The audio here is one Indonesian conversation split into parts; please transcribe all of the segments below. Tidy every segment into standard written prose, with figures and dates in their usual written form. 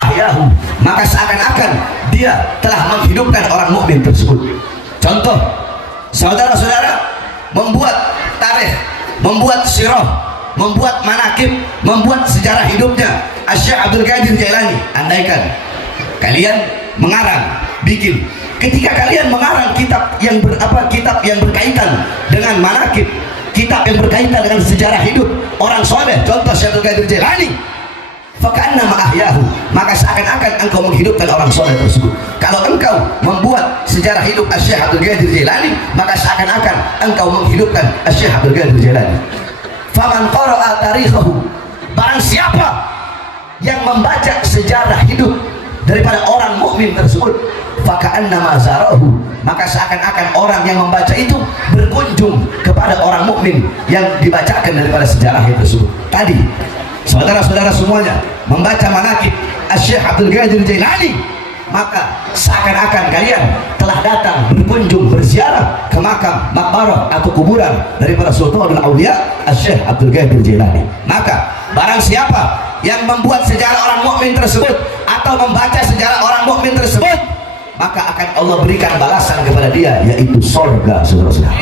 ahyahu, maka seakan-akan dia telah menghidupkan orang mukmin tersebut. Contoh, saudara-saudara membuat tarikh, membuat sirah, membuat manakib, membuat sejarah hidupnya Syekh Abdul Qadir Jailani. Andaikan kalian mengarang, bikin, ketika kalian mengarang kitab yang berkaitan dengan manakib, kitab yang berkaitan dengan sejarah hidup orang soleh, contoh Syekh Abdul Qadir Jailani, faka'annama ahyahu, maka seakan-akan engkau menghidupkan orang soleh tersebut. Kalau engkau membuat sejarah hidup Syekh Abdul Qadir Jailani, maka seakan-akan engkau menghidupkan Syekh Abdul Qadir Jailani. Faman qara'a tarikhahu, barang siapa yang membaca sejarah hidup daripada orang mukmin tersebut, faka'annama zarahu, maka seakan-akan orang yang membaca itu berkunjung kepada orang mukmin yang dibacakan daripada sejarah tersebut. Tadi saudara-saudara semuanya membaca manakib Syekh Abdul Qadir Jailani, maka seakan-akan kalian telah datang berkunjung berziarah ke makam, maqbarah atau kuburan daripada Sultanul Auliya Syekh Abdul Qadir Jailani. Maka barang siapa yang membuat sejarah orang mukmin tersebut atau membaca sejarah orang mukmin tersebut, maka akan Allah berikan balasan kepada dia, yaitu surga. Saudara-saudara,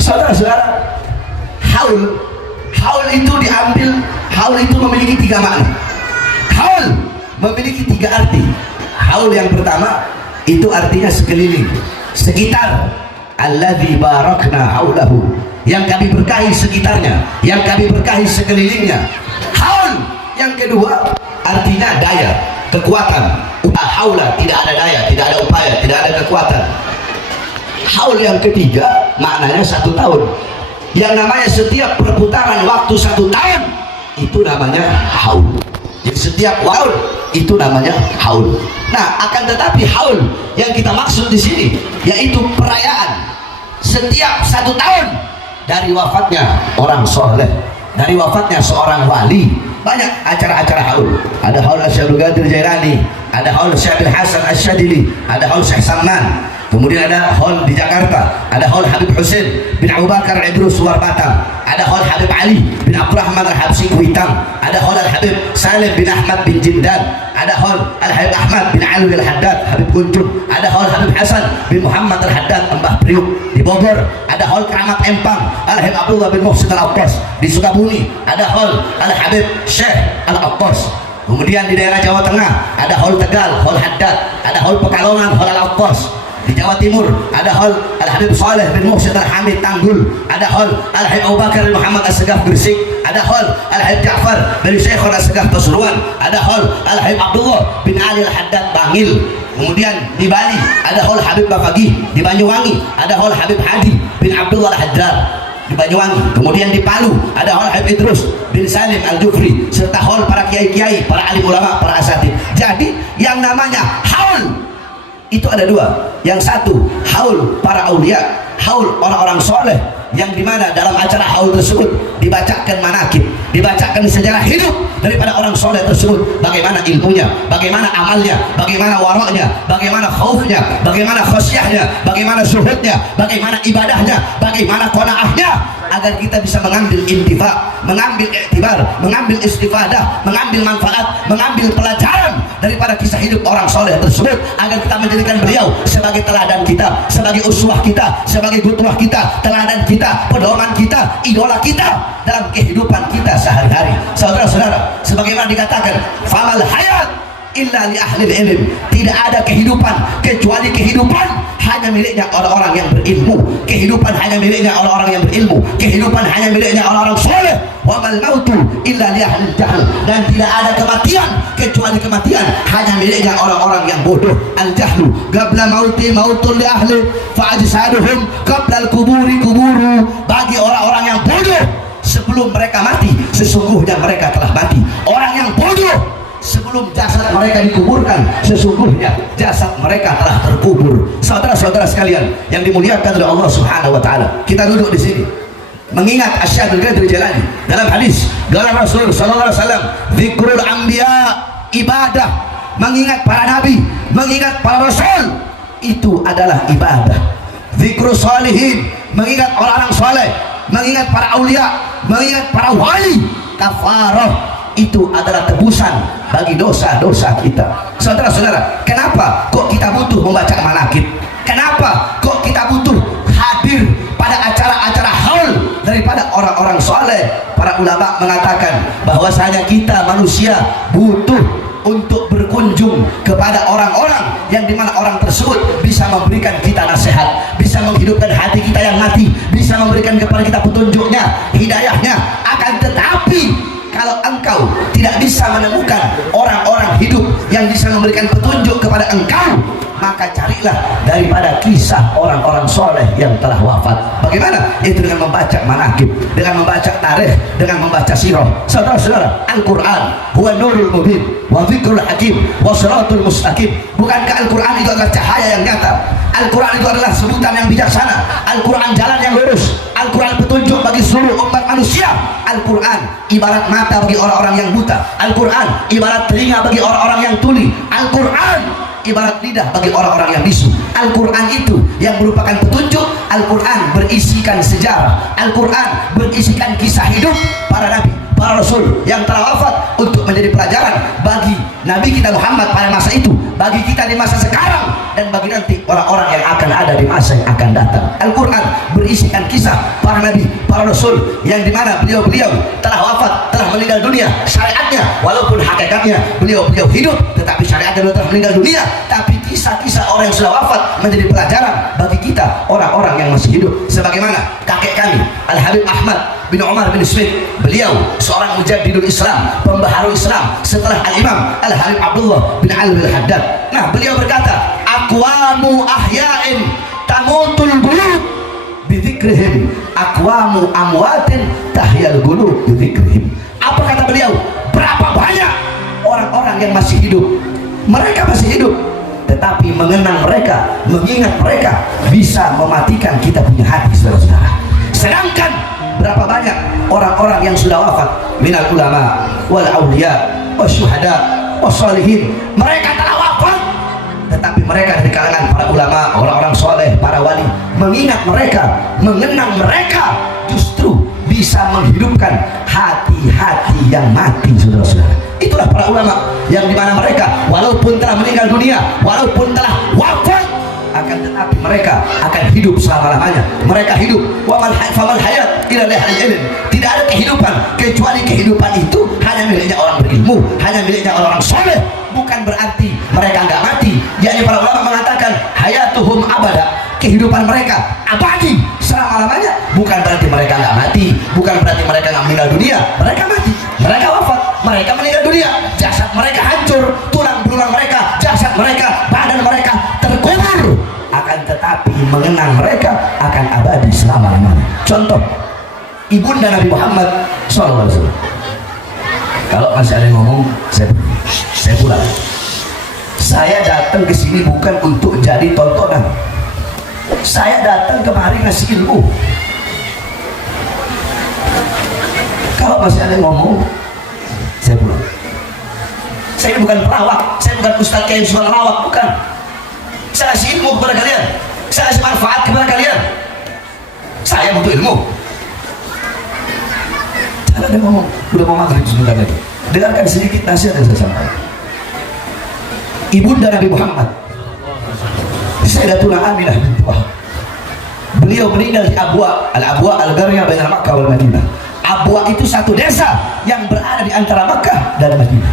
saudara-saudara, haul itu diambil, haul itu memiliki tiga makna. Haul memiliki tiga arti. Haul yang pertama itu artinya sekeliling, sekitar. Alladzi barakna haulahu, yang kami berkahi sekitarnya, yang kami berkahi sekelilingnya. Haul yang kedua artinya daya, kekuatan. Haula, tidak ada daya, tidak ada upaya, tidak ada kekuatan. Haul yang ketiga maknanya 1 tahun. Yang namanya setiap perputaran waktu 1 tahun itu namanya haul. Jadi setiap haul itu namanya haul. Nah, akan tetapi haul yang kita maksud di sini yaitu perayaan setiap 1 tahun dari wafatnya orang soleh, dari wafatnya seorang wali. Banyak acara-acara haul. Ada haul Syekh Abdul Qadir Jailani, ada haul Syekh Abdul Hasan Asyadili, ada haul Syekh Salman. Kemudian ada haul di Jakarta, ada haul Habib Husain bin Abu Bakar Idrus Suwarbatang, ada haul Habib Ali bin Abdurrahman Al-Habsyi Kuitang, ada haul Al-Habib Salim bin Ahmad bin Jindan, ada haul Al-Habib Ahmad bin Alwi Al-Haddad Habib Kuncup, ada haul Habib Hasan bin Muhammad Al-Haddad Mbah Priuk di Bogor, ada haul Keramat Empang Al-Habib Abdullah bin Muhsin Al-Abbas di Sukabumi, ada haul Al-Habib Syekh Al-Abbas. Kemudian di daerah Jawa Tengah ada haul Tegal, haul Haddad, ada haul Pekalongan, haul Al-Abbas. Di Jawa Timur ada haul Al-Habib Saleh bin Muhsin Al-Hamid Tanggul, ada haul Al-Habib Abu Bakar bin Muhammad As-Segaf Gresik, ada haul Al-Habib Ja'far bin Syekh As-Segaf Pasuruan, ada haul Al-Habib Abdullah bin Ali Al-Haddad Bangil. Kemudian di Bali ada haul Habib Bafaqih, di Banyuwangi ada haul Habib Hadi bin Abdullah Al-Haddad di Banyuwangi. Kemudian di Palu ada haul Habib Idrus bin Salim Al-Jufri, serta haul para kiai-kiai, para alim ulama, para asatid. Jadi yang namanya haul itu ada 2. Yang satu haul para aulia, haul orang-orang soleh, yang dimana dalam acara haul tersebut dibacakan manakib, dibacakan sejarah hidup daripada orang soleh tersebut, bagaimana ilmunya, bagaimana amalnya, bagaimana waraknya, bagaimana khaufnya, bagaimana khasyahnya, bagaimana zuhudnya, bagaimana ibadahnya, bagaimana qanaahnya, agar kita bisa mengambil intifa, mengambil iktibar, mengambil istifadah, mengambil manfaat, mengambil pelajaran daripada kisah hidup orang soleh tersebut, agar kita menjadikan beliau sebagai teladan kita, sebagai uswah kita, sebagai gutwah kita, teladan kita, pedoman kita, idola kita dalam kehidupan kita sehari-hari. Saudara-saudara, sebagaimana dikatakan, famal hayat illa li ahli ilm, tidak ada kehidupan kecuali kehidupan hanya miliknya orang-orang yang berilmu, kehidupan hanya miliknya orang-orang yang berilmu, kehidupan hanya miliknya orang-orang soleh. Wa mal mautu illa li ahli jahl, dan tidak ada kematian kecuali kematian hanya miliknya orang-orang yang bodoh. Al jahlu qabla mauti mautun li ahli fa ajsaduhum qabla al kuburi kuburu, bagi orang-orang yang bodoh sebelum mereka mati sesungguhnya mereka telah mati. Orang yang bodoh sebelum jasad mereka dikuburkan sesungguhnya jasad mereka telah terkubur. Saudara-saudara sekalian yang dimuliakan oleh Allah Subhanahu wa taala, kita duduk di sini mengingat Syekh Abdul Qadir Jailani. Dalam hadis qala Rasul sallallahu alaihi wasallam, dzikrul anbiya ibadah, mengingat para nabi, mengingat para rasul itu adalah ibadah. Dzikrus sholihin, mengingat orang-orang soleh, mengingat para aulia, mengingat para wali, kafarah, itu adalah tebusan bagi dosa-dosa kita. Saudara-saudara, kenapa kok kita butuh membaca manakib? Kenapa kok kita butuh hadir pada acara-acara haul daripada orang-orang soleh? Para ulama mengatakan bahwasanya kita manusia butuh untuk berkunjung kepada orang-orang yang dimana orang tersebut bisa memberikan kita nasihat, bisa menghidupkan hati kita yang mati, bisa memberikan kepada kita petunjuknya, hidayahnya. Akan tetapi kalau engkau tidak bisa menemukan orang-orang hidup yang bisa memberikan petunjuk kepada engkau, maka carilah daripada kisah orang-orang soleh yang telah wafat. Bagaimana? Itu dengan membaca manakib, dengan membaca tarikh, dengan membaca sirah. Saudara-saudara, Al-Quran huwa nurul mubin wa dzikrul hakim wa siratul mustaqim. Bukankah Al-Quran itu adalah cahaya yang nyata? Al-Quran itu adalah sebutan yang bijaksana. Al-Quran jalan yang lurus. Al-Quran petunjuk bagi seluruh umat manusia. Al-Quran ibarat mata bagi orang-orang yang buta. Al-Quran ibarat telinga bagi orang-orang yang tuli. Al-Quran ibarat lidah bagi orang-orang yang bisu. Al-Quran itu yang merupakan petunjuk. Al-Quran berisikan sejarah. Al-Quran berisikan kisah hidup para nabi, para rasul yang telah wafat untuk menjadi pelajaran bagi Nabi kita Muhammad pada masa itu, bagi kita di masa sekarang, dan bagi nanti orang-orang yang akan ada di masa yang akan datang. Al-Quran berisikan kisah para nabi, para rasul yang dimana beliau-beliau telah wafat, telah meninggal dunia. Syariatnya walaupun hakikatnya beliau-beliau hidup, tetapi syariatnya telah meninggal dunia. Tapi kisah-kisah orang yang sudah wafat menjadi pelajaran bagi kita orang-orang yang masih hidup. Sebagaimana kakek kami Al-Habib Ahmad bin Umar bin Smith, beliau seorang mujaddidul Islam, pembaharu Islam setelah Al-Imam Al-Habib Abdullah bin Ali Al-Haddad. Nah, beliau berkata, aqwamu ahya'in tamutul qulub bidzikrihim, aqwamu amwatin tahyal qulub bidzikrihim. Apa kata beliau? Berapa banyak orang-orang yang masih hidup, mereka masih hidup, tetapi mengenang mereka, mengingat mereka bisa mematikan kita punya hati, saudara-saudara. Sedangkan berapa banyak orang-orang yang sudah wafat minal ulama wal auliya wasyuhada wassalihin, mereka telah wafat, tetapi mereka dari kalangan para ulama, orang-orang soleh, para wali, mengingat mereka, mengenang mereka, justru bisa menghidupkan hati-hati yang mati, saudara-saudara. Itulah para ulama yang dimana mereka walaupun telah meninggal dunia, walaupun telah wafat, akan tetapi mereka akan hidup selama-lamanya. Mereka hidup. Famal hayat ila lihlil ilm. Tidak ada kehidupan kecuali kehidupan itu hanya miliknya orang berilmu, hanya miliknya orang soleh. Bukan berarti mereka enggak mati. Yakni para ulama mengatakan hayatuhum abada, kehidupan mereka abadi selama-lamanya. Bukan berarti mereka enggak mati, bukan berarti mereka enggak meninggal dunia. Mereka mati, mereka wafat, mereka meninggal dunia, jasad mereka hancur, tulang belulang mereka, jasad mereka, badan mereka terkubur, akan tetapi mengenang mereka akan abadi selama-lamanya. Contoh, ibunda Nabi Muhammad SAW. Kalau masih ada yang ngomong, saya pulang. Saya datang ke sini bukan untuk jadi tontonan. Saya datang kemari ngasih ilmu. Kalau masih ada yang ngomong, saya pulang. Saya ini bukan pelawak, saya bukan ustaz kayak suara lawak, bukan. Saya kasih ilmu kepada kalian, saya kasih manfaat kepada kalian. Saya butuh ilmu. Jangan ada ngomong, udah mau maghrib sebentar lagi. Dengarkan sedikit nasihat yang saya sampaikan. Ibunda Nabi Muhammad, Sayyidatuna Aminah binti Wahab, beliau meninggal di Abwa, Al-Abwa Al-Ghariyah baina Makkah wal Madinah. Abwa itu satu desa yang berada di antara Makkah dan Madinah.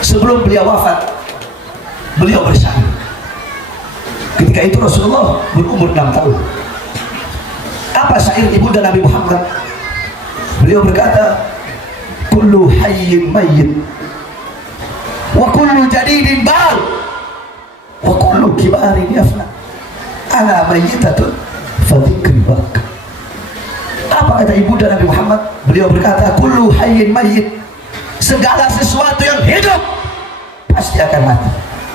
Sebelum beliau wafat, beliau bersyair. Ketika itu Rasulullah berumur 6 tahun. Apa syair ibunda Nabi Muhammad? Beliau berkata, kullu hayyin mayyit wa kullu jadidin bal wa kullu kibarin yafna ala mayyitatun fadhikri bak. Apa kata ibunda Nabi Muhammad? Beliau berkata, kullu hayyin mayyit, segala sesuatu yang hidup pasti akan mati.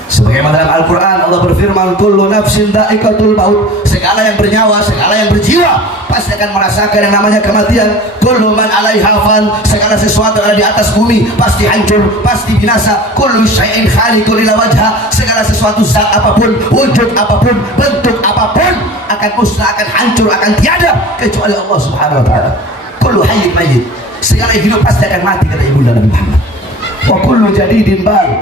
Sebagaimana dalam Al-Quran Allah berfirman, kullu nafsin dha'iqatul maut, segala yang bernyawa, segala yang berjiwa pasti akan merasakan yang namanya kematian. Kullu man 'alaiha fan, segala sesuatu yang ada di atas bumi pasti hancur, pasti binasa. Kullu syai'in khaliqun illa wajha, segala sesuatu zat apapun, wujud apapun, bentuk apapun akan musnah, akan hancur, akan tiada kecuali Allah Subhanahu wa taala. Kullu hayyin mayyit, segala yang hidup pasti akan mati, kata ibunda Nabi Muhammad. Wa kullu jadidin baru,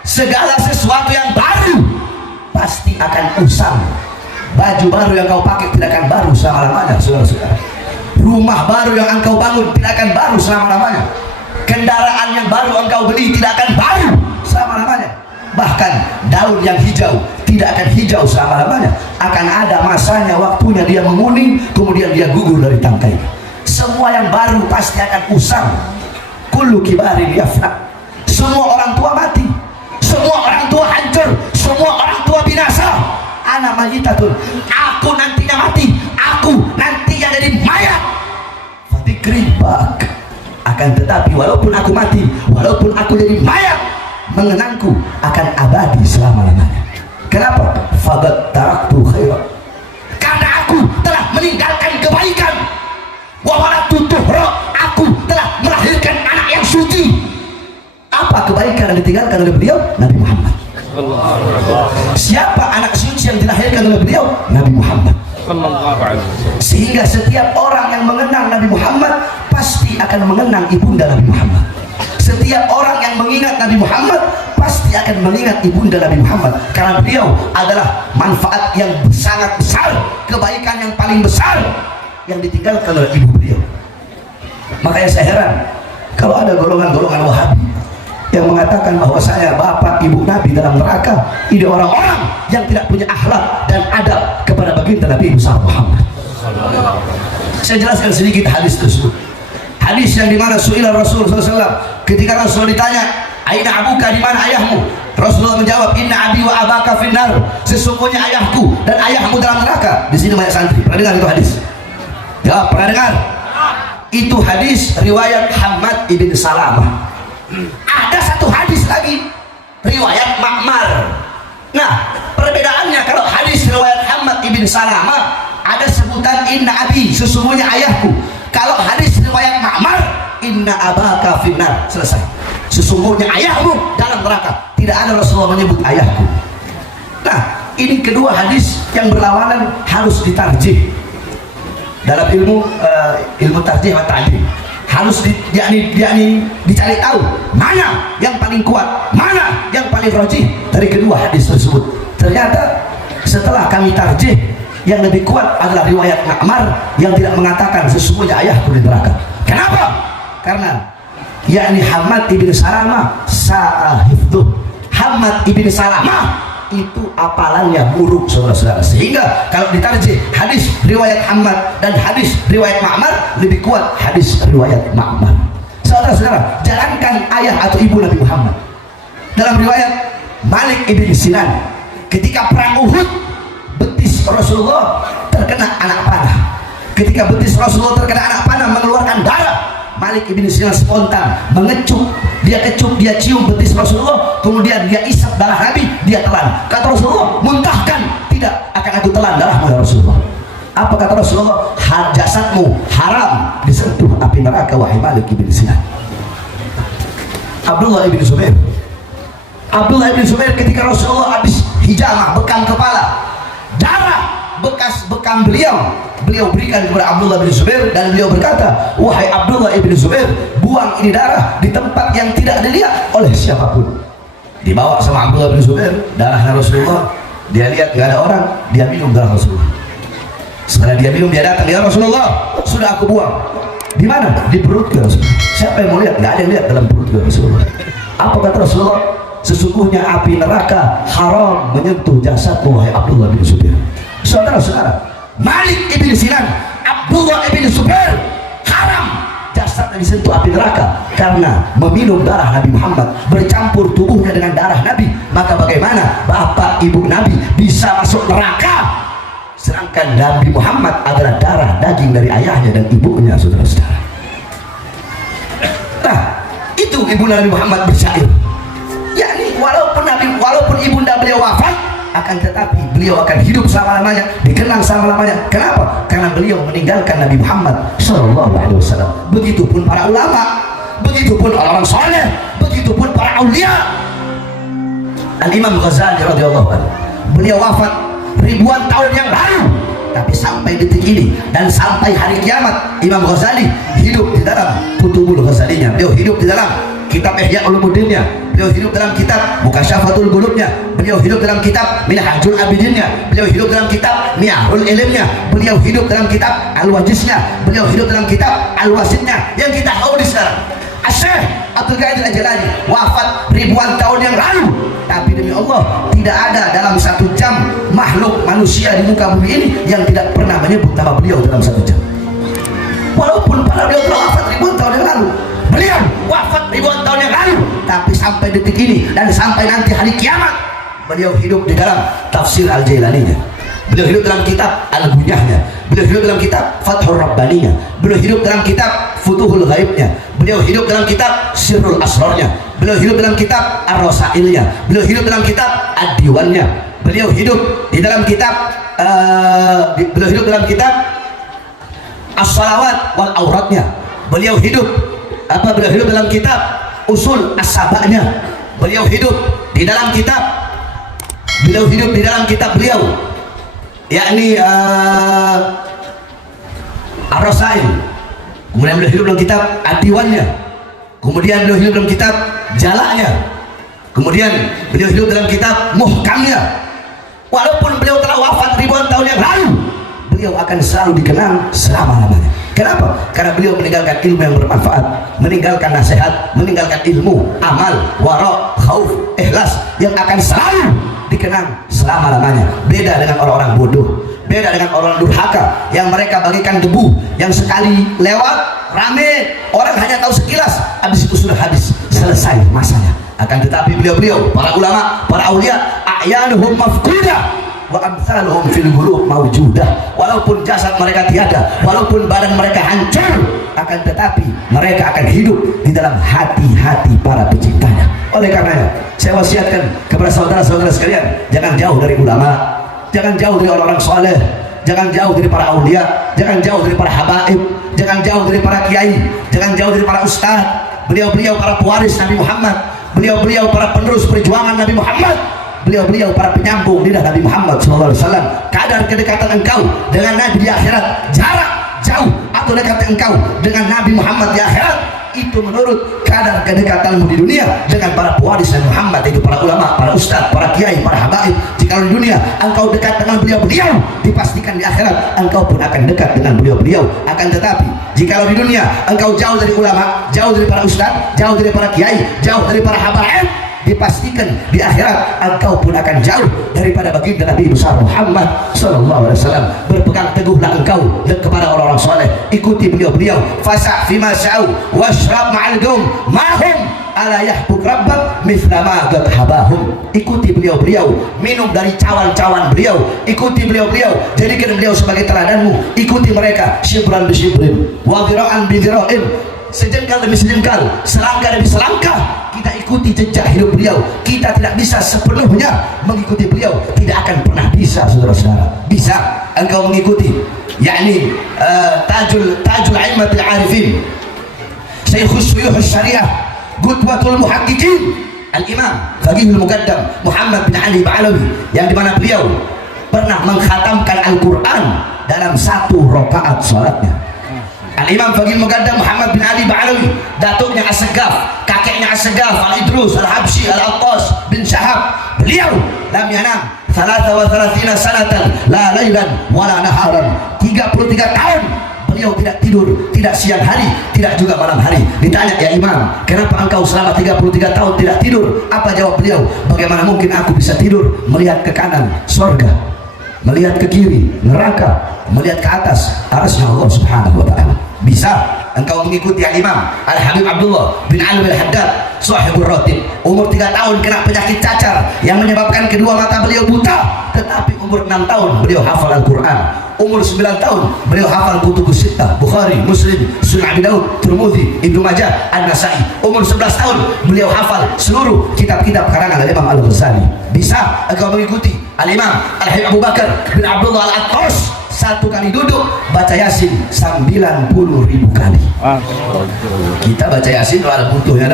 segala sesuatu yang baru pasti akan usang. Baju baru yang kau pakai tidak akan baru selama-lamanya, saudara-saudara. Rumah baru yang engkau bangun tidak akan baru selama-lamanya. Kendaraan yang baru engkau beli tidak akan baru selama-lamanya. Bahkan daun yang hijau tidak akan hijau selama-lamanya. Akan ada masanya, waktunya dia menguning, kemudian dia gugur dari tangkai. Semua yang baru pasti akan usang. Kullu kibarin yafna, semua orang tua mati, semua orang tua hancur, semua orang tua binasa. Ana mayitatun, aku nantinya mati, aku nantinya jadi mayat. Fatikri bak, akan tetapi walaupun aku mati, walaupun aku jadi mayat, mengenangku akan abadi selama-lamanya. Kenapa? Fagat taraktu khairan, karena aku telah meninggalkan kebaikan. Wa walatu tuhra, aku telah melahirkan anak yang suci. Apa kebaikan yang ditinggalkan oleh beliau? Nabi Muhammad. Siapa anak suci yang dilahirkan oleh beliau? Nabi Muhammad. Sehingga setiap orang yang mengenang Nabi Muhammad pasti akan mengenang ibunda Nabi Muhammad. Setiap orang yang mengingat Nabi Muhammad pasti akan mengingat ibunda Nabi Muhammad, karena beliau adalah manfaat yang sangat besar, kebaikan yang paling besar yang ditinggalkan oleh ibu beliau. Makanya saya heran kalau ada golongan-golongan Wahabi yang mengatakan bahwasanya bapak ibu Nabi dalam neraka. Ini orang-orang yang tidak punya akhlak dan adab kepada baginda Nabi Muhammad. Saya jelaskan sedikit hadis tersebut. Hadis yang dimana su'ila Rasul SAW, ketika Rasul ditanya, aina abuka, di mana ayahmu? Rasulullah menjawab, inna abi wa abaka finnar, sesungguhnya ayahku dan ayahmu dalam neraka. Di sini banyak santri pernah dengar itu hadis? Jawab, pernah dengar? Itu hadis riwayat Hammad ibn Salamah. Ada satu hadis lagi riwayat Ma'mar. Nah, perbedaannya, kalau hadis riwayat Hammad ibn Salamah ada sebutan inna abi, sesungguhnya ayahku. Kalau hadis riwayat Ma'mar, inna abaka finnar, selesai. Sesungguhnya ayahmu dalam neraka. Tidak ada Rasulullah menyebut ayahku. Nah, ini kedua hadis yang berlawanan harus ditarjih. Dalam ilmu tarjih wa ta'dil harus dicari tahu mana yang paling kuat, mana yang paling rajih dari kedua hadis tersebut. Ternyata setelah kami tarjih, yang lebih kuat adalah riwayat Ma'mar yang tidak mengatakan sesungguhnya ayahku di neraka. Kenapa? Karena yakni Hammad ibn Salamah sa'ahifduh, Hammad ibn Salamah itu apalannya buruk, saudara-saudara. Sehingga kalau ditarjih hadis riwayat Hammad dan hadis riwayat Ma'mar, lebih kuat hadis riwayat Ma'mar. Saudara-saudara, jalankan ayah atau ibu Nabi Muhammad. Dalam riwayat Malik ibn Sinan, ketika perang Uhud, betis Rasulullah terkena anak panah. Ketika betis Rasulullah terkena anak panah mengeluarkan darah, Malik ibn Sinan spontan mengecup, dia kecup, dia cium betis Rasulullah, kemudian dia isap darah Nabi, dia telan. Kata Rasulullah, muntahkan. Tidak akan aku telan darahmu ya Rasulullah. Apa kata Rasulullah? Jasadmu haram disentuh api neraka, wahai Malik ibn Sinan. Abdullah ibn Zubair, Abdullah ibn Zubair ketika Rasulullah habis hijamah, bekam kepala, darah bekas bekam beliau berikan kepada Abdullah bin Zubair, dan beliau berkata, wahai Abdullah ibn Zubair, buang ini darah di tempat yang tidak dilihat oleh siapapun. Dibawa sama Abdullah bin Zubair darahnya Rasulullah, dia lihat nggak ada orang, dia minum darah Rasulullah. Setelah dia minum, dia datang, ya Rasulullah, sudah aku buang. Di mana? Di perut ya Rasulullah. Siapa yang mau lihat? Nggak ada yang lihat dalam perut ya Rasulullah. Apa kata Rasulullah? Sesungguhnya api neraka haram menyentuh jasadmu, wahai Abdullah bin Zubair. Saudara-saudara, Malik ibn Sinan, Abdullah ibn Zubair, haram jasadnya disentuh api neraka karena meminum darah Nabi Muhammad, bercampur tubuhnya dengan darah Nabi. Maka bagaimana bapak ibu Nabi bisa masuk neraka, sedangkan Nabi Muhammad adalah darah daging dari ayahnya dan ibunya, saudara-saudara. Nah, itu ibu Nabi Muhammad bersyair, yakni walaupun ibunda beliau wafat, akan tetapi beliau akan hidup selama-lamanya, dikenang selama-lamanya. Kenapa? Karena beliau meninggalkan Nabi Muhammad Sallallahu Alaihi Wasallam. Begitupun para ulama, begitupun orang-orang soleh, begitupun para aulia. Al Imam Ghazali radhiyallahu anhu, beliau wafat ribuan tahun yang lalu, tapi sampai detik ini dan sampai hari kiamat Imam Ghazali hidup di dalam Kutubul Ghazalinya, beliau hidup di dalam kitab Ihya Ulumuddinnya, beliau hidup dalam kitab Mukasyafatul Qulubnya, beliau hidup dalam kitab Minhajul Abidinnya, beliau hidup dalam kitab Miyahul Ilmnya, beliau hidup dalam kitab Al-Wajiznya, beliau hidup dalam kitab Al-Wasidnya yang kita haudi sekarang. Syekh Abdul Qadir Al-Jilani wafat ribuan tahun yang lalu, tapi demi Allah tidak ada dalam 1 jam makhluk manusia di muka bumi ini yang tidak pernah menyebut nama beliau dalam 1 jam. Walaupun para beliau telah wafat ribuan tahun yang lalu, beliau wafat ribuan tahun yang lalu, tapi sampai detik ini dan sampai nanti hari kiamat beliau hidup di dalam tafsir Al-Jailaninya, beliau hidup dalam kitab Al-Bunyahnya, beliau hidup dalam kitab Fathur Rabbaninya, beliau hidup dalam kitab Futuhul Ghaibnya, beliau hidup dalam kitab Sirrul Asrarnya, beliau hidup dalam kitab Ar-Rasailnya, beliau hidup dalam kitab Ad-Diwannya, beliau hidup di dalam kitab beliau hidup dalam kitab As-Salawat wal Auratnya, beliau hidup dalam kitab Usul As-Saba'nya, beliau hidup di dalam kitab beliau yakni Ar-Rasail, kemudian beliau hidup dalam kitab Ad-Diwannya, kemudian beliau hidup dalam kitab Jala'nya, kemudian beliau hidup dalam kitab Muhkamnya. Walaupun beliau telah wafat ribuan tahun yang lalu, beliau akan selalu dikenang selama-lamanya. Kenapa? Karena beliau meninggalkan ilmu yang bermanfaat, meninggalkan nasihat, meninggalkan ilmu, amal, wara, khauf, ikhlas yang akan selalu dikenang selama-lamanya. Beda dengan orang-orang bodoh, beda dengan orang durhaka yang mereka bagikan debu yang sekali lewat rame, orang hanya tahu sekilas, habis itu sudah habis, selesai masanya. Akan tetapi beliau-beliau, para ulama, para aulia, a'yanuhum mafqudah wa amsaluhum fil qulub mawjudah. Walaupun jasad mereka tiada, walaupun badan mereka hancur, akan tetapi mereka akan hidup di dalam hati-hati para penciptanya. Oleh karenanya saya wasiatkan kepada saudara-saudara sekalian, jangan jauh dari ulama, jangan jauh dari orang-orang soleh, jangan jauh dari para aulia, jangan jauh dari para habaib, jangan jauh dari para kiai, jangan jauh dari para ustaz. Beliau-beliau para pewaris Nabi Muhammad, beliau-beliau para penerus perjuangan Nabi Muhammad, beliau-beliau para penyambung lidah Nabi Muhammad SAW. Kadar kedekatan engkau dengan Nabi di akhirat, jarak jauh atau dekat engkau dengan Nabi Muhammad di akhirat, itu menurut kadar kedekatanmu di dunia dengan para pewaris Nabi Muhammad, itu para ulama, para ustadz, para kiai, para habaib. Jika di dunia engkau dekat dengan beliau-beliau, dipastikan di akhirat engkau pun akan dekat dengan beliau-beliau. Akan tetapi jika di dunia engkau jauh dari ulama, jauh dari para ustadz, jauh dari para kiai, jauh dari para habaib, dipastikan di akhirat engkau pun akan jauh daripada baginda Nabi besar Muhammad SAW. Berpegang teguhlah engkau dan kepada orang-orang soleh, ikuti beliau-beliau. Fasa' fima sya'u washrab ma'al gum mahum ala yahbuk rabbak mithla ma qad habahum. Ikuti beliau-beliau, minum dari cawan-cawan beliau, ikuti beliau-beliau, jadikan beliau sebagai teladanmu, ikuti mereka shibran bi shibrin wa dhira'an bi dhira'in, sejengkal demi sejengkal, selangkah demi selangkah kita ikuti jejak hidup beliau. Kita tidak bisa sepenuhnya mengikuti beliau, tidak akan pernah bisa, saudara-saudara. Bisa engkau mengikuti yakni tajul aimatul arifin, Syekhus Syuyuhus Syariah, Qutbatul Muhaqqiqin, Al-Imam Faqihul Muqaddam Muhammad bin Ali Ba'alawi, yang dimana beliau pernah mengkhatamkan Al-Quran dalam 1 rakaat salatnya. Al-Imam Faqih Muqaddam Muhammad bin Ali Ba'alawi, datuknya As-Segaf, kakeknya As-Segaf, Al-Idrus, Al-Habsyi, Al-Attas bin Syahab, beliau lam yanam 33 sanatan la laylan wala naharan, 33 tahun beliau tidak tidur, tidak siang hari, tidak juga malam hari. Ditanya, ya Imam, kenapa engkau selama 33 tahun tidak tidur? Apa jawab beliau? Bagaimana mungkin aku bisa tidur melihat ke kanan surga, melihat ke kiri neraka, melihat ke atas arasnya Allah Subhanahu wa ta'ala? Bisa engkau mengikuti Al-Imam Al-Habib Abdullah bin Alwi Al-Haddad Sahibur Ratib, umur 3 tahun kena penyakit cacar yang menyebabkan kedua mata beliau buta, tetapi umur 6 tahun beliau hafal Al-Quran, umur 9 tahun beliau hafal Kutubus Sittah, Bukhari, Muslim, Sunan Abi Daud, Tirmidzi, Ibnu Majah, An-Nasai. Umur 11 tahun beliau hafal seluruh kitab-kitab karangan Al-Imam Al-Ghazali. Bisa engkau mengikuti Al-Imam Al-Habib Abu Bakar bin Abdullah Al-Attas, 1 kali duduk baca Yasin 90.000 kali. Kita baca Yasin ada butuhnya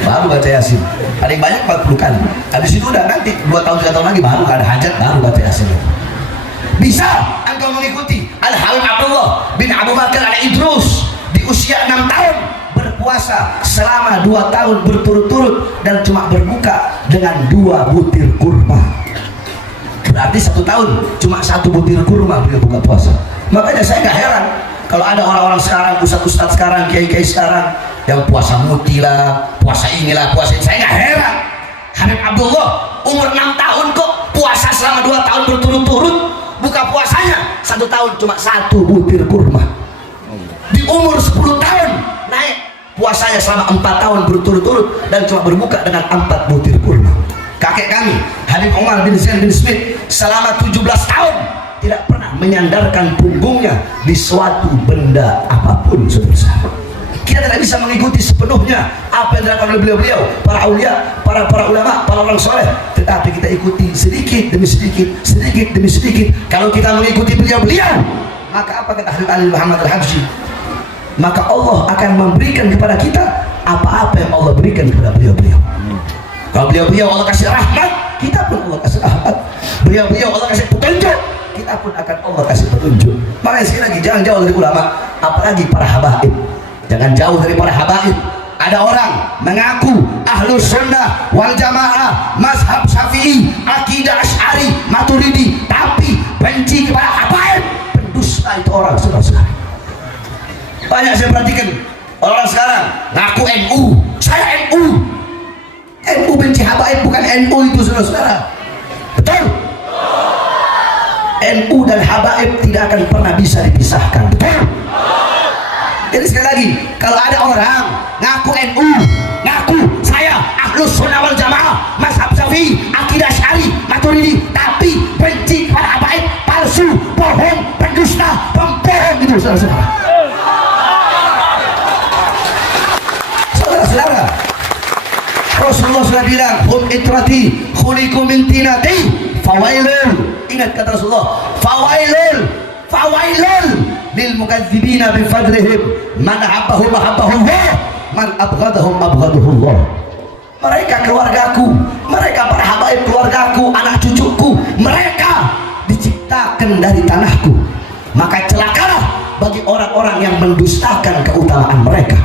baru baca Yasin, ada yang banyak 40 kali. Habis itu udah nanti 2 tahun 3 tahun lagi baru ada hajat baru baca Yasin. Bisa engkau mengikuti Al-Habib Abdullah bin Abu Bakar Al-Idrus di usia 6 tahun berpuasa selama 2 tahun berturut-turut dan cuma berbuka dengan 2 butir kurma. Berarti 1 tahun cuma 1 butir kurma beliau buka puasa. Makanya saya nggak heran kalau ada orang-orang sekarang, ustaz-ustaz sekarang, kiai-kiai sekarang yang puasa muti lah, puasa inilah, puasa ini. Saya nggak heran. Habib Abdullah umur 6 tahun kok puasa selama 2 tahun berturut-turut, buka puasanya 1 tahun cuma 1 butir kurma. Di umur 10 tahun naik puasanya selama 4 tahun berturut-turut dan cuma berbuka dengan 4 butir kurma. Kakek kami Habib Umar bin Zain bin Smith selama 17 tahun tidak pernah menyandarkan punggungnya di suatu benda apapun, saudara. Kita tidak bisa mengikuti sepenuhnya apa yang dilakukan oleh beliau-beliau, para aulia, para ulama, para orang soleh, tetapi kita ikuti sedikit demi sedikit, sedikit demi sedikit. Kalau kita mengikuti beliau-beliau, maka apa kata Habib Ali Muhammad Al-Habsyi? Maka Allah akan memberikan kepada kita apa-apa yang Allah berikan kepada beliau-beliau. Kalau beliau-beliau Allah kasih rahmat, kita pun Allah kasih rahmat. Beliau-beliau Allah kasih petunjuk, kita pun akan Allah kasih petunjuk. Makanya sekali lagi, jangan jauh dari ulama, apalagi para habaib. Jangan jauh dari para habaib. Ada orang mengaku ahlus sunnah wal jamaah, mazhab syafi'i, akidah asy'ari, maturidi, tapi benci kepada habaib. Pendusta itu orang, saudara. Banyak saya perhatikan orang sekarang ngaku NU, saya NU. NU benci habaib, bukan NU itu, saudara-saudara. Betul? NU dan habaib tidak akan pernah bisa dipisahkan. Betul? Jadi sekali lagi, kalau ada orang ngaku NU, ngaku saya ahlus sunnah wal jamaah, mazhab syafi'i, akidah asy'ari, maturidi, tapi benci kepada habaib, palsu, bohong, pendusta, pembohong, gitu, saudara-saudara. Saudara, Rasulullah sudah bilang, hum itrati khuliqu min tinati fawailun. Ingat kata Rasulullah, fawailun, fawailun lil mukadzibina bi fadlihim, man ahabbahum ahabbahullah, man abghadahum abghadahullah. Mereka keluargaku, mereka para habaib keluargaku, anak cucuku, mereka diciptakan dari tanahku. Maka celakalah bagi orang-orang yang mendustakan keutamaan mereka.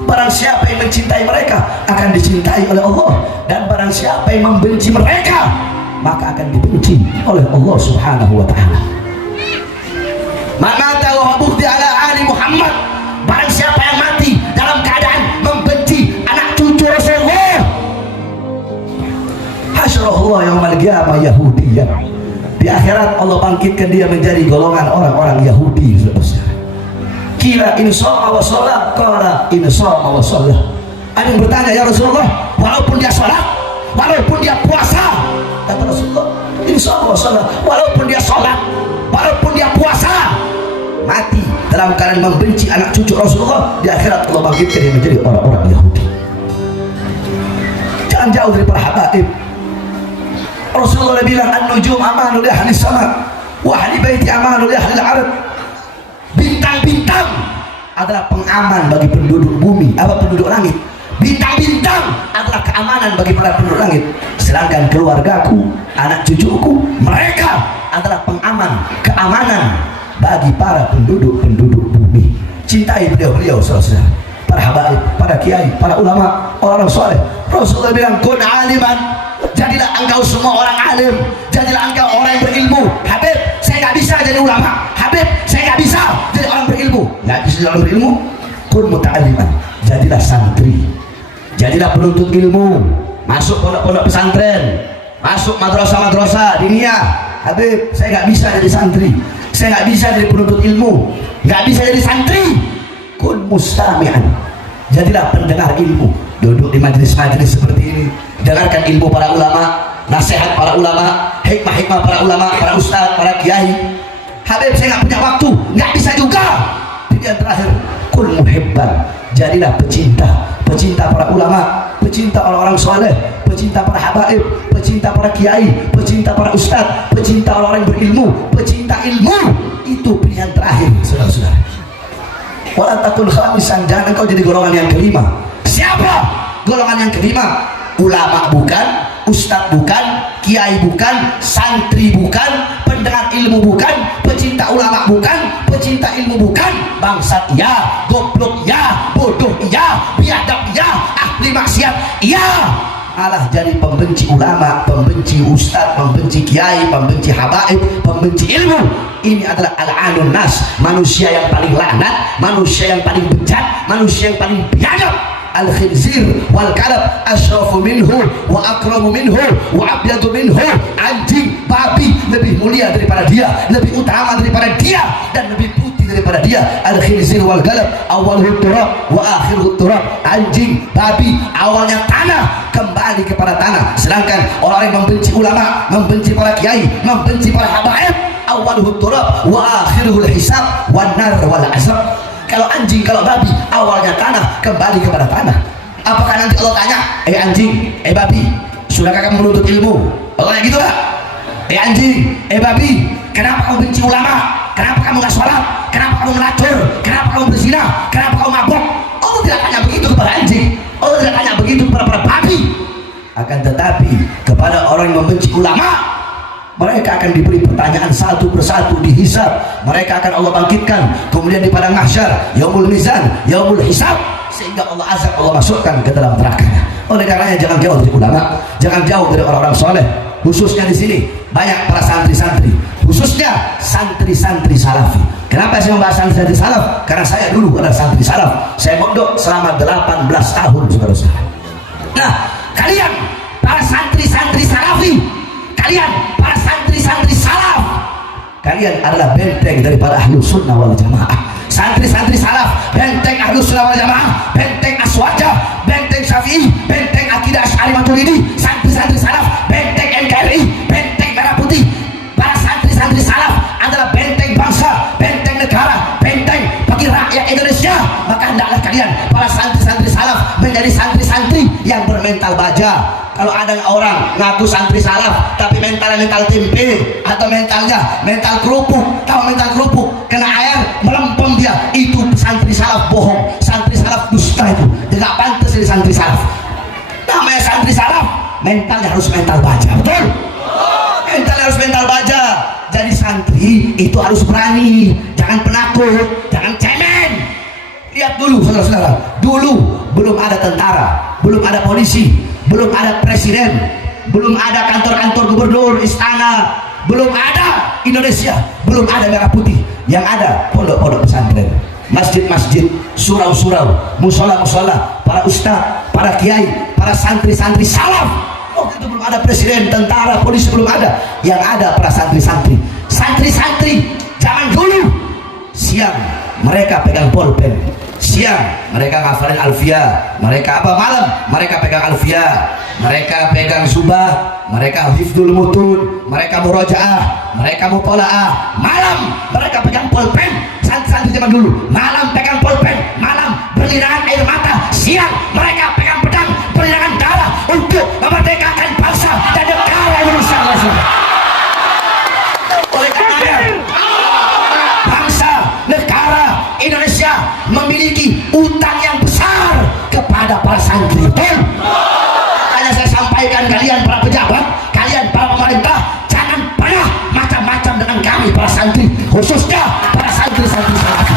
Barang siapa yang mencintai mereka akan dicintai oleh Allah, dan barang siapa yang membenci mereka maka akan dibenci oleh Allah Subhanahu wa ta'ala. Maka tawabuhdi ala ali Muhammad, barang siapa yang mati dalam keadaan membenci anak cucu Rasulullah, hasyarahullah yaumal qiyamah yahudiyan. Di akhirat Allah bangkitkan dia menjadi golongan orang-orang Yahudi. Kila insya wa sholat, kala insya wa sholat. Ada yang bertanya, ya Rasulullah, walaupun dia sholat, walaupun dia puasa, kata Rasulullah, insya wa sholat, walaupun dia sholat, walaupun dia puasa, mati dalam keadaan membenci anak cucu Rasulullah, di akhirat Allah bangkitkan dia menjadi orang-orang Yahudi. Jangan jauh dari para habaib. Rasulullah bilang, an-nujum amanu li ahli sama, wa ahli baiti amanu li ahli al-arab. Bintang-bintang adalah pengaman bagi penduduk bumi, penduduk langit. Bintang-bintang adalah keamanan bagi para penduduk langit. Sedangkan keluargaku, anak cucuku, mereka adalah pengaman, keamanan bagi para penduduk-penduduk bumi. Cintai beliau-beliau, saudara-saudara, para habaib, para kiai, para ulama, orang soleh. Rasulullah bilang, kun aliman, jadilah engkau semua orang alim, jadilah engkau orang yang berilmu. Habib, saya nggak bisa jadi ulama. Habib, saya nggak bisa jadi orang berilmu. Nggak bisa jadi orang berilmu. Kun muta'aliman, jadilah santri, jadilah penuntut ilmu, masuk pondok-pondok pesantren, masuk madrasah-madrasah diniyah. Habib, saya nggak bisa jadi santri, saya nggak bisa jadi penuntut ilmu, nggak bisa jadi santri. Kun mustami'an, jadilah pendengar ilmu, duduk di majelis-majelis seperti ini, dengarkan ilmu para ulama, nasihat para ulama, hikmah-hikmah para ulama, para ustaz, para kiai. Habib, saya nggak punya waktu, nggak bisa juga. Pilihan terakhir, kun muhibban, jadilah pecinta, pecinta para ulama, pecinta orang-orang soleh, pecinta para habaib, pecinta para kiai, pecinta para ustaz, pecinta orang-orang berilmu, pecinta ilmu. Itu pilihan terakhir, saudara-saudara. Wala takun khamisan, jangan engkau jadi golongan yang kelima. Siapa golongan yang kelima? Ulama bukan, ustaz bukan, kiai bukan, santri bukan, pendengar ilmu ilmu bukan, pecinta ulama bukan, pecinta ilmu bukan, bangsat iya, goblok iya, bodoh iya, biadab iya, ahli maksiat iya, malah jadi pembenci ulama, pembenci ustadz, pembenci kiai, pembenci habaib, pembenci ilmu. Ini adalah al-anun nas, manusia yang paling laknat, manusia yang paling bejat, manusia yang paling biadab. Al-khinzir wal kalab asyrafu minhu wa akramu minhu wa abyadu minhu. Anjing, babi lebih mulia daripada dia, lebih utama daripada dia, dan lebih putih daripada dia. Al-khinzir wal kalab awwaluhu turab wa akhiruhu turab. Anjing, babi awalnya tanah, kembali kepada tanah. Sedangkan orang yang membenci ulama, membenci para kiai, membenci para habaib, awwaluhu turab wa akhiruhu hisab wan nar wal azab. Kalau anjing, kalau babi, awalnya tanah, kembali kepada tanah. Apakah nanti Allah tanya, anjing, babi, sudahkah kamu menuntut ilmu? Allah gitu lah. Anjing, babi, kenapa kamu benci ulama? Kenapa kamu gak sholat? Kenapa kamu melacur? Kenapa kamu berzina? Kenapa kamu mabuk? Allah tidak tanya begitu kepada anjing. Allah tidak tanya begitu kepada para babi. Akan tetapi kepada orang yang membenci ulama, mereka akan diberi pertanyaan satu persatu, dihisab. Mereka akan Allah bangkitkan, kemudian di padang mahsyar, yaumul mizan, yaumul hisab, sehingga Allah azab, Allah masukkan ke dalam nerakanya. Oleh karenanya jangan jauh dari ulama, jangan jauh dari orang-orang soleh. Khususnya di sini banyak para santri-santri, khususnya santri-santri salafi. Kenapa saya membahas santri-santri salaf? Karena saya dulu adalah santri salaf. Saya mondok selama 18 tahun, saudara-saudara. Nah, kalian para santri-santri salafi, kalian para santri-santri salaf, kalian adalah benteng daripada ahlus sunnah wal jamaah. Santri-santri salaf, benteng ahlus sunnah wal jamaah, benteng aswaja, benteng syafi'i, benteng akidah asy'ari maturidi. Santri-santri salaf, benteng NKRI, benteng merah putih. Para santri-santri salaf adalah benteng bangsa, benteng negara, benteng bagi rakyat Indonesia. Maka hendaklah kalian para santri-santri salaf menjadi santri-santri yang bermental baja. Kalau ada orang ngaku santri salaf tapi mentalnya mental tempe, atau mentalnya mental kerupuk, tahu mental kerupuk, kena air melempem dia, itu santri salaf bohong, santri salaf dusta, itu tidak pantas jadi santri salaf. Namanya santri salaf, mentalnya harus mental baja, betul? Mentalnya harus mental baja. Jadi santri itu harus berani, jangan penakut, jangan cemen. Lihat dulu saudara-saudara, dulu belum ada tentara, belum ada polisi, belum ada presiden, belum ada kantor-kantor gubernur, istana, belum ada Indonesia, belum ada merah putih. Yang ada pondok-pondok pesantren, masjid-masjid, surau-surau, musola-musola, para ustaz, para kiai, para santri-santri salaf. Waktu itu belum ada presiden, tentara, polisi, belum ada. Yang ada para santri-santri. Santri-santri zaman dulu, siang mereka pegang pulpen, siang mereka ngafalin alfiyah, mereka apa, malam mereka pegang alfiyah, mereka pegang subah, mereka hifdzul mutun, mereka murojaah, mereka mutolaah. Malam mereka pegang pulpen. Santri-santri zaman dulu malam pegang pulpen, malam berlinangan air mata, siang mereka pegang pedang berlinangan darah untuk memerdekakan bangsa dan negara Indonesia. Oleh karena bangsa negara Indonesia memiliki utang yang besar kepada para santri. Betul? Makanya saya sampaikan kalian para pejabat, kalian para pemerintah, jangan pernah macam-macam dengan kami para santri, khususnya para santri-santri salafi.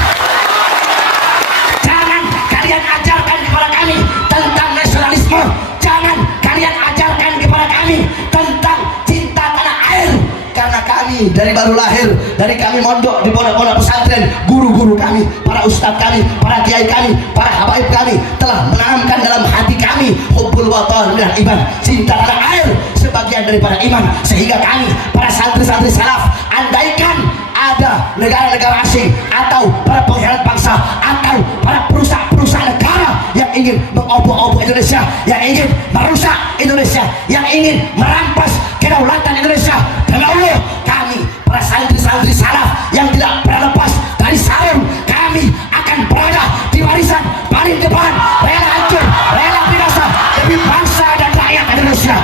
Jangan kalian ajarkan kepada kami tentang nasionalisme, jangan kalian ajarkan kepada kami tentang cinta tanah air. Karena kami dari baru lahir, dari kami mondok di pondok-pondok pesantren, guru-guru kami, para ustadz kami, para kiai kami, para habaib kami telah menanamkan dalam hati kami hubbul watan minal iman, cinta tanah air sebagian daripada iman. Sehingga kami para santri-santri salaf, andaikan ada negara-negara asing atau para pengkhianat bangsa atau para perusahaan-perusahaan negara yang ingin mengobok-obok Indonesia, yang ingin merusak Indonesia, yang ingin merampas kedaulatan Indonesia, demi Allah kami para santri-santri salaf yang tidak pernah lepas dari sarung, kami akan berada di barisan paling depan, rela hancur, rela binasa demi bangsa dan rakyat Indonesia.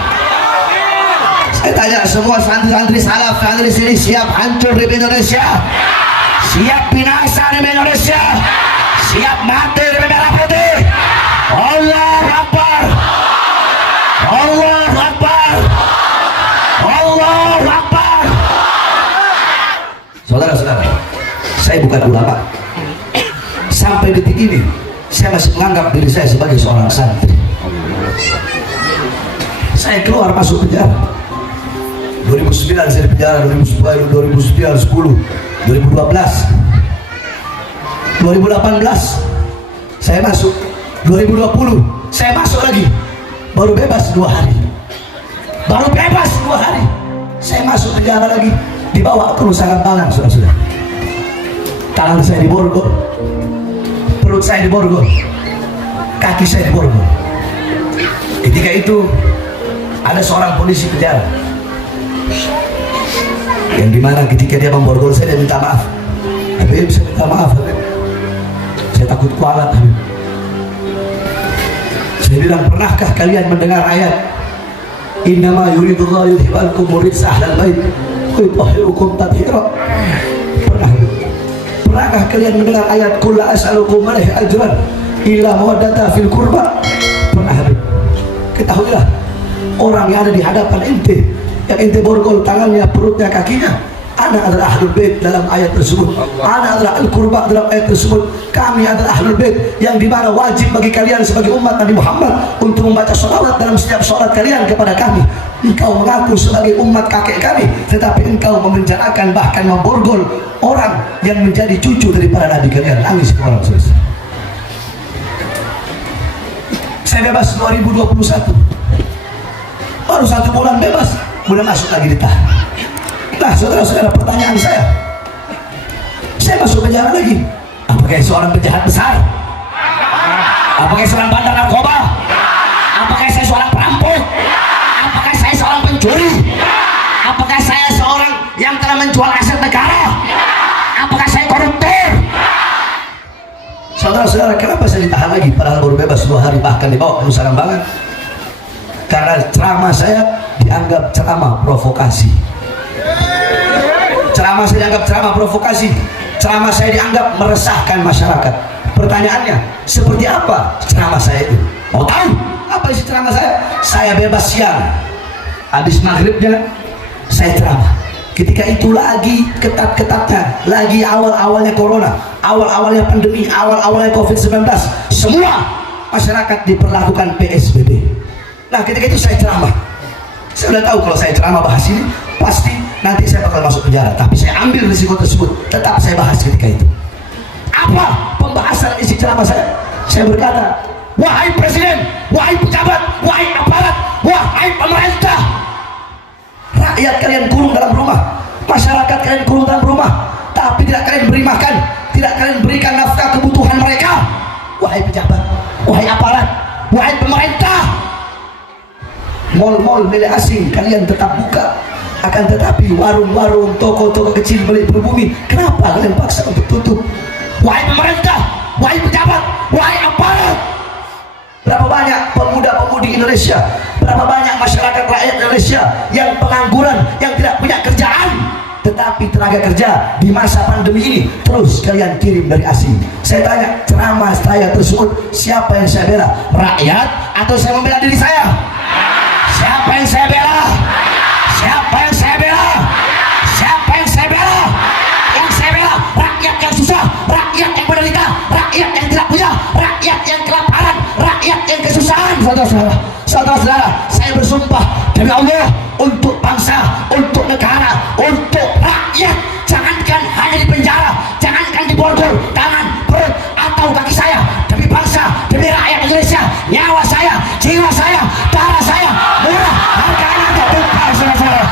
Saya tanya semua santri-santri salaf yang ada di sini, siap hancur di Indonesia, siap binasa di Indonesia, siap mati di merah putih? Allahu Akbar, Allahu Akbar, Allahu Akbar. bukan ulama. Sampai detik ini saya masih menganggap diri saya sebagai seorang santri. Saya keluar masuk penjara 2009, saya di penjara 2010, 10, 2012, 2018 saya masuk, 2020 saya masuk lagi, baru bebas 2 hari, saya masuk penjara lagi, dibawa ke Nusa Kambangan. Sudah tangan saya diborgol, perut saya diborgol, kaki saya diborgol. Ketika itu ada seorang polisi penjara yang dimana ketika dia memborgol saya, dia minta maaf. Habib, saya minta maaf, Habib, saya takut kualat, Habib. Saya bilang, pernahkah kalian mendengar ayat innama yuridullahu yudhibankum rijsa ahlal bait wa yutahhirukum tathira? Pernahkah kalian mendengar ayat qul la as'alukum alaihi ajran illa mawaddata fil qurba? Pernah, Habib. Ketahuilah, orang yang ada di hadapan ente, yang ente borgol tangannya, perutnya, kakinya, ana adalah ahlul bait dalam ayat tersebut. Ana adalah al-qurba dalam ayat tersebut. Kami adalah ahlul bait yang dimana wajib bagi kalian sebagai umat Nabi Muhammad untuk membaca sholawat dalam setiap sholat kalian kepada kami. Engkau mengaku sebagai umat kakek kami, tetapi engkau memenjarakan, bahkan memborgol orang yang menjadi cucu daripada Nabi kalian. Nangis orang selesai. Saya bebas 2021, baru 1 bulan bebas, mulai masuk lagi ditahan. Nah, saudara-saudara, pertanyaan saya masuk penjara lagi, apakah seorang penjahat besar? Apakah seorang bandar narkoba? Apakah saya seorang perampok? Apakah saya seorang pencuri? Apakah saya seorang yang telah menjual aset negara? Apakah saya koruptor? Saudara-saudara, kenapa saya ditahan lagi padahal baru bebas 2 hari, bahkan dibawa ke Nusa Kambangan? Karena ceramah saya dianggap ceramah provokasi. Ceramah saya dianggap ceramah provokasi. Ceramah saya dianggap meresahkan masyarakat. Pertanyaannya, seperti apa ceramah saya itu? Mau tahu apa isi ceramah saya? Saya bebas siang, habis maghribnya saya ceramah. Ketika itu lagi ketat-ketatnya, lagi awal-awalnya corona, awal-awalnya pandemi, awal-awalnya COVID-19, semua masyarakat diperlakukan PSBB. Nah, ketika itu saya ceramah. Saya sudah tahu kalau saya ceramah bahas ini, pasti nanti saya bakal masuk penjara. Tapi saya ambil risiko tersebut, tetap saya bahas ketika itu. Apa pembahasan isi ceramah saya? Saya berkata, wahai presiden, wahai pejabat, wahai aparat, wahai pemerintah, rakyat kalian kurung dalam rumah, masyarakat kalian kurung dalam rumah, tapi tidak kalian beri makan, tidak kalian berikan nafkah kebutuhan mereka. Wahai pejabat, wahai aparat, wahai pemerintah, mal-mal milik asing kalian tetap buka, akan tetapi warung-warung, toko-toko kecil milik pribumi, kenapa kalian paksa untuk tutup? Wahai pemerintah, wahai pejabat, wahai aparat, berapa banyak pemuda-pemudi Indonesia, berapa banyak masyarakat rakyat Indonesia yang pengangguran, yang tidak punya kerjaan, tetapi tenaga kerja di masa pandemi ini terus kalian kirim dari asing. Saya tanya, ceramah saya tersebut siapa yang saya bela? Rakyat atau saya membela diri saya? Siapa yang saya bela? Siapa yang saya bela? Siapa yang saya bela? Yang saya bela rakyat yang susah, rakyat yang menderita, rakyat yang tidak punya, rakyat yang kelaparan, rakyat yang kesusahan. Saudara-saudara, saya bersumpah demi Allah, untuk bangsa, untuk negara, untuk rakyat, jangankan hanya di penjara, jangankan diborgol tangan, perut atau kaki saya, demi bangsa, demi rakyat Indonesia, nyawa saya, jiwa saya, darah saya murah harganya tertumpah, saudara-saudara.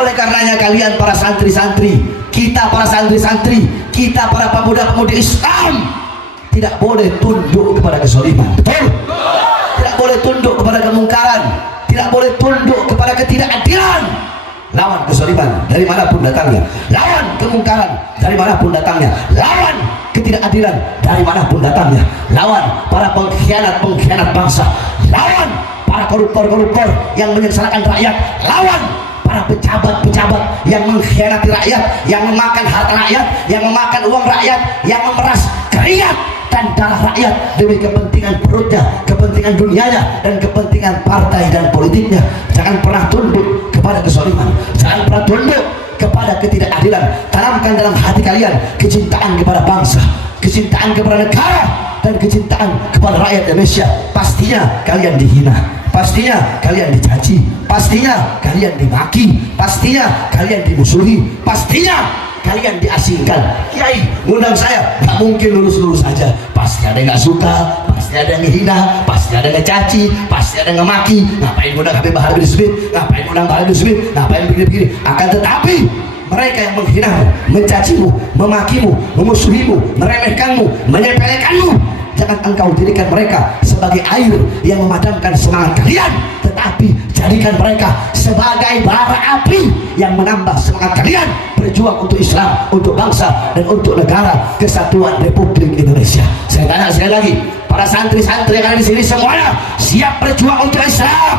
Oleh karenanya kalian para santri-santri, kita para santri-santri, kita para pemuda-pemudi Islam tidak boleh tunduk kepada kezaliman. Betul? Tidak boleh tunduk kepada kemungkaran, tidak boleh tunduk kepada ketidakadilan. Lawan kezaliman dari manapun datangnya, lawan kemungkaran dari manapun datangnya, lawan ketidakadilan dari manapun datangnya, lawan para pengkhianat bangsa, lawan para koruptor yang menyengsarakan rakyat, lawan para pejabat-pejabat yang mengkhianati rakyat, yang memakan harta rakyat, yang memakan uang rakyat, yang memeras keringat dan darah rakyat demi kepentingan perutnya, kepentingan dunianya, dan kepentingan partai dan politiknya. Jangan pernah tunduk kepada kezaliman, jangan pernah tunduk kepada ketidakadilan. tanamkan dalam hati kalian kecintaan kepada bangsa, kecintaan kepada negara, dan kecintaan kepada rakyat Indonesia. Pastinya kalian dihina, pastinya kalian dicaci, pastinya kalian dimaki, pastinya kalian dimusuhi, pastinya kalian diasingkan. Kiai ngundang saya, nggak mungkin lurus-lurus saja, pasti ada yang nggak suka, pasti ada yang menghina, pasti ada yang ngecaci, pasti ada yang ngemaki. Ngapain ngundang Habib Bahar bin Smith, ngapain ngundang Bahar bin Smith, ngapain begini-begini. Akan tetapi mereka yang menghinamu, mencacimu, memakimu, memusuhimu, meremehkanmu, menyepelekanmu, jangan engkau jadikan mereka sebagai air yang memadamkan semangat kalian, tetapi jadikan mereka sebagai bara api yang menambah semangat kalian berjuang untuk Islam, untuk bangsa, dan untuk negara kesatuan Republik Indonesia. Saya tanya sekali lagi, para santri-santri yang ada di sini semuanya siap berjuang untuk Islam?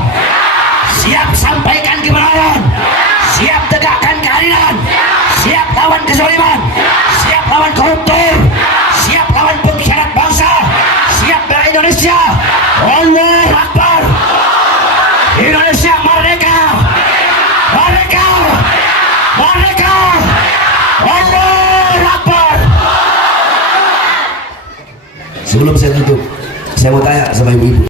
Siap sampaikan kebenaran? Siap tegakkan keadilan? Siap lawan kezaliman? Siap lawan koruptor? Siap lawan pengkhianat bangsa? Siap bela Indonesia? Allahu Akbar! Indonesia merdeka! Merdeka! Merdeka! Allahu Akbar! Sebelum saya tutup, saya mau tanya sama ibu-ibu.